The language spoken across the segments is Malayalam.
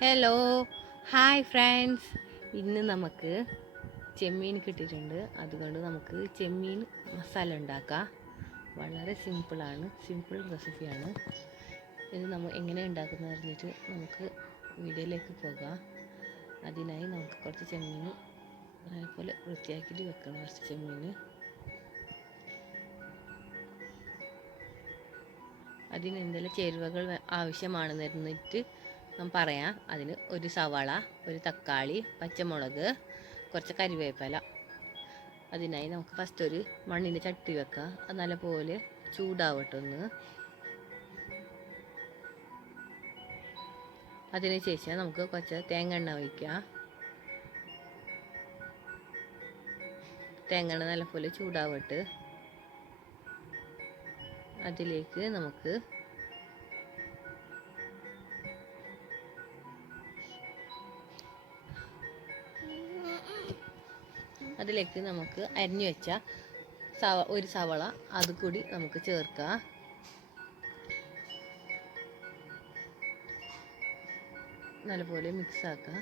ഹലോ ഹായ് ഫ്രണ്ട്സ് ഇന്ന് നമുക്ക് ചെമ്മീൻ കിട്ടിയിട്ടുണ്ട്. അതുകൊണ്ട് നമുക്ക് ചെമ്മീൻ മസാല ഉണ്ടാക്കാം. വളരെ സിമ്പിളാണ് സിമ്പിൾ റെസിപ്പിയാണ് ഇത് നമ്മൾ എങ്ങനെ ഉണ്ടാക്കുന്നത് പറഞ്ഞിട്ട് നമുക്ക് വീഡിയോയിലേക്ക് പോകാം. അതിനായി നമുക്ക് കുറച്ച് ചെമ്മീൻ അതേപോലെ വൃത്തിയാക്കിയിട്ട് വെക്കണം. കുറച്ച് ചെമ്മീൻ. അതിന് എന്തെല്ലാം ചേരുവകൾ വേ- ആവശ്യമാണെന്ന് എന്നിട്ട് ഞാൻ പറയാം. അതിന് ഒരു സവാള ഒരു തക്കാളി പച്ചമുളക് കുറച്ച് കരിവേപ്പില. അതിനായി നമുക്ക് ഫസ്റ്റ് ഒരു മണ്ണിന്റെ ചട്ടി വെക്കാം. അത് നല്ലപോലെ ചൂടാവട്ടെ ഒന്ന്. അതിന് ശേഷം നമുക്ക് കുറച്ച് തേങ്ങ എണ്ണ ഒഴിക്കാം. തേങ്ങ നല്ലപോലെ ചൂടാവട്ട്. അതിലേക്ക് നമുക്ക് അതിലേക്ക് നമുക്ക് അരിഞ്ഞു വെച്ച സവ ഒരു സവള അത് കൂടി നമുക്ക് ചേർക്കാം. നല്ലപോലെ മിക്സ് ആക്കാം.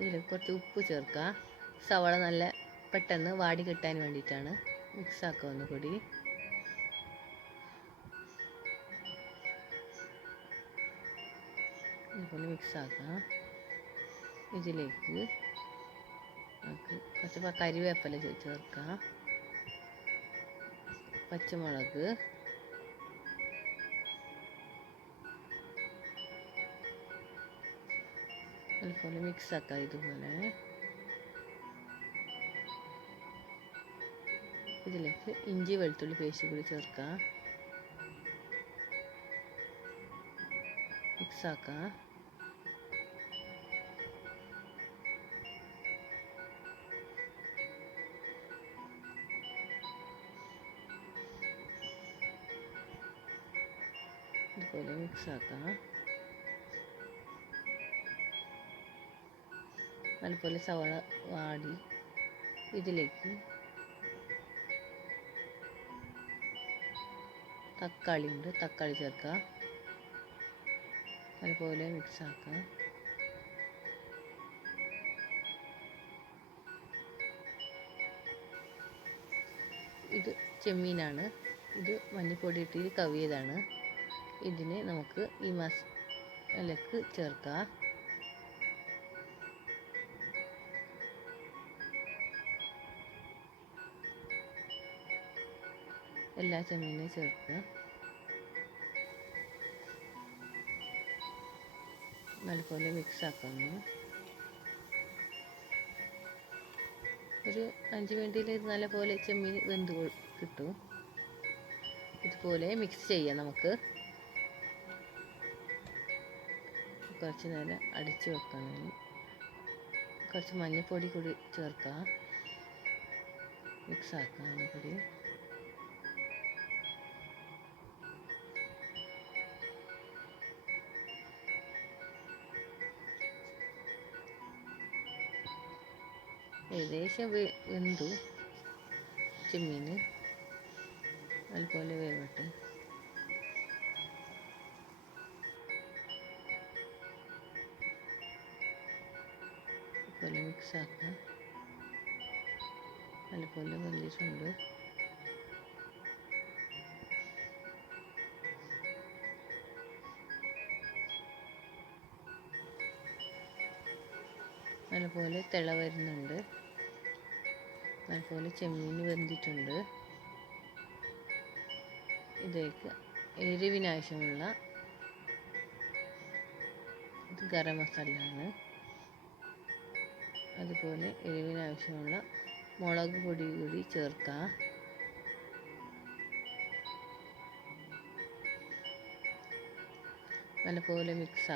ഇതിൽ കുറച്ച് ഉപ്പ് ചേർക്കുക. സവാള നല്ല പെട്ടെന്ന് വാടി കിട്ടാൻ വേണ്ടിയിട്ടാണ് മിക്സ് ആക്കുക ഒന്നുകൂടി ഇതുപോലെ മിക്സ് ആക്കുക ഇതിലേക്ക് നമുക്ക് കുറച്ച് കറിവേപ്പില ചേർക്കാം. പച്ചമുളക് അതുപോലെ മിക്സാക്കാം ഇതുപോലെ. ഇതിലേക്ക് ഇഞ്ചി വെളുത്തുള്ളി പേസ്റ്റ് കൂടി ചേർക്കാം. മിക്സാക്കാം ഇതുപോലെ മിക്സ് അതുപോലെ സവാള വാടി ഇതിലേക്ക് തക്കാളി ഉണ്ട്. തക്കാളി ചേർക്കുക. അതുപോലെ മിക്സ് ആക്കുക. ഇത് ചെമ്മീനാണ്. ഇത് മഞ്ഞൾപ്പൊടി ഇട്ടിട്ട് കവിയതാണ്. ഇതിനെ നമുക്ക് ഈ മസാലക്ക് ചേർക്കാം. എല്ലാ ചെമ്മീനും ചേർക്കുക നല്ലപോലെ മിക്സ് ആക്കുന്നു. ഒരു അഞ്ച് മിനിറ്റിൽ നല്ലപോലെ ചെമ്മീൻ വെന്ത് കിട്ടും. ഇതുപോലെ മിക്സ് ചെയ്യാം നമുക്ക്. കുറച്ച് നേരം അടിച്ച് വെക്കണം. കുറച്ച് മഞ്ഞൾപ്പൊടി കൂടി ചേർക്കാം. മിക്സ് ആക്കാം മഞ്ഞൾപ്പൊടി ഏകദേശം വെന്തു. ചെമ്മീൻ അതുപോലെ വേവട്ടെ. അതുപോലെ മിക്സ് ആക്കാം. അതുപോലെ വെന്തിട്ടുണ്ട്. അതുപോലെ തിള വരുന്നുണ്ട്. നല്ലപോലെ ചെമ്മീൻ വെന്തിട്ടുണ്ട്. ഇതിലേക്ക് എരിവിനാവശ്യമുള്ള ഇത് ഗരം മസാലയാണ്. അതുപോലെ എരിവിനാവശ്യമുള്ള മുളക് പൊടി കൂടി ചേർക്കാം. നല്ലപോലെ മിക്സ്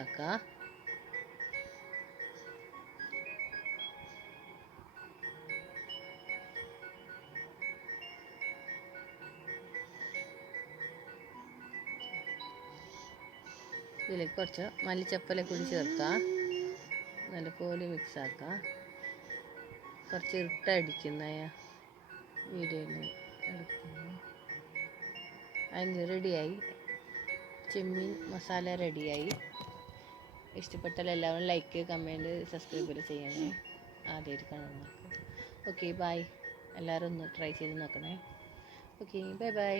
ഇതിലേക്ക് കുറച്ച് മല്ലിച്ചപ്പല കൂടി ചേർക്കാം നല്ലപോലെ മിക്സ് ആക്കാം കുറച്ച് ഇരുട്ടടിക്കുന്ന വീഡിയോയിൽ എടുക്കുന്നു. അതിന് റെഡിയായി ചെമ്മീൻ മസാല റെഡിയായി ഇഷ്ടപ്പെട്ടാൽ എല്ലാവരും ലൈക്ക് കമന്റ് സബ്സ്ക്രൈബ് ചെയ്യണേ ആദ്യമായിട്ട് കാണുന്നവർക്ക് ഓക്കെ ബായ് എല്ലാവരും ഒന്ന് ട്രൈ ചെയ്ത് നോക്കണേ. Okay bye bye